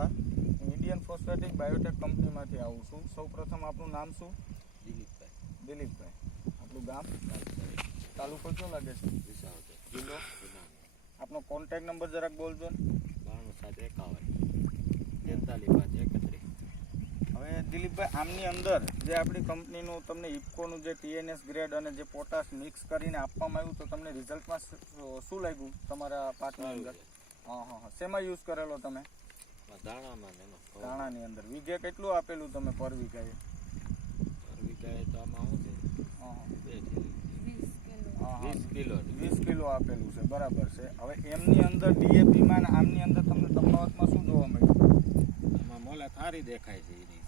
નમસ્કાર, Indian phosphatic Biotech કંપનીમાંથી આવું છું. સૌપ્રથમ આપનું નામ શું? દિલીપભાઈ. આપણું ગામ? તાલુકો કયો લાગે છે? જિલ્લો? આપનો કોન્ટેક્ટ નંબર જરાક બોલજો ને. 9271 હવે દિલીપભાઈ, આમની અંદર જે આપણી કંપનીનું તમને ઇફકોનું જે TNS ગ્રેડ અને જે પોટાશ મિક્સ કરીને આપવામાં આવ્યું, તો તમને રિઝલ્ટમાં શું લાગ્યું તમારા પાકની અંદર? હા, શેમાં યુઝ કરેલો તમે? દાણાની અંદર. વીઘે કેટલું આપેલું તમે પર વીઘાએ? તો આમાં શું છે 20 કિલો આપેલું છે, બરાબર છે. હવે એમની અંદર DAPમાં અને આમની અંદર તમને તફાવતમાં શું જોવા મળ્યું? આમાં મોલા સારી દેખાય છે એની.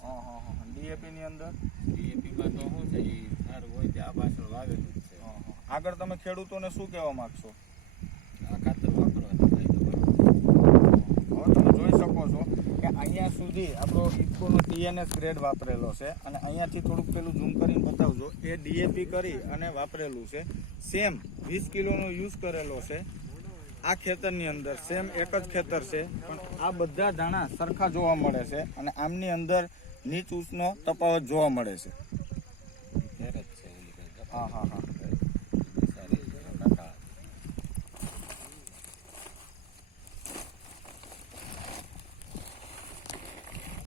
DAPની અંદર DAPમાં તો શું છે, એ સારું હોય ત્યાં પાછળ વાવેલું જ છે. આગળ તમે ખેડૂતોને શું કહેવા માંગશો? આ ખાતર વાપરવાથી ફાયદો હવે તમે જોઈ શકો છો કે અહીંયા સુધી આપણો ઇફકોનો TNS ગ્રેડ વાપરેલો છે, અને અહીંયાથી થોડુંક પેલું ઝૂમ કરીને બતાવજો. એ DAP કરી અને વાપરેલું છે. સેમ 20 કિલોનો યુઝ કરેલો છે. આ ખેતરની અંદર સેમ એક જ ખેતર છે, પણ આ બધા દાણા સરખા જોવા મળે છે, અને આમની અંદર નીચ ઊંચનો તફાવત જોવા મળે છે. ફેર જ છે. હા.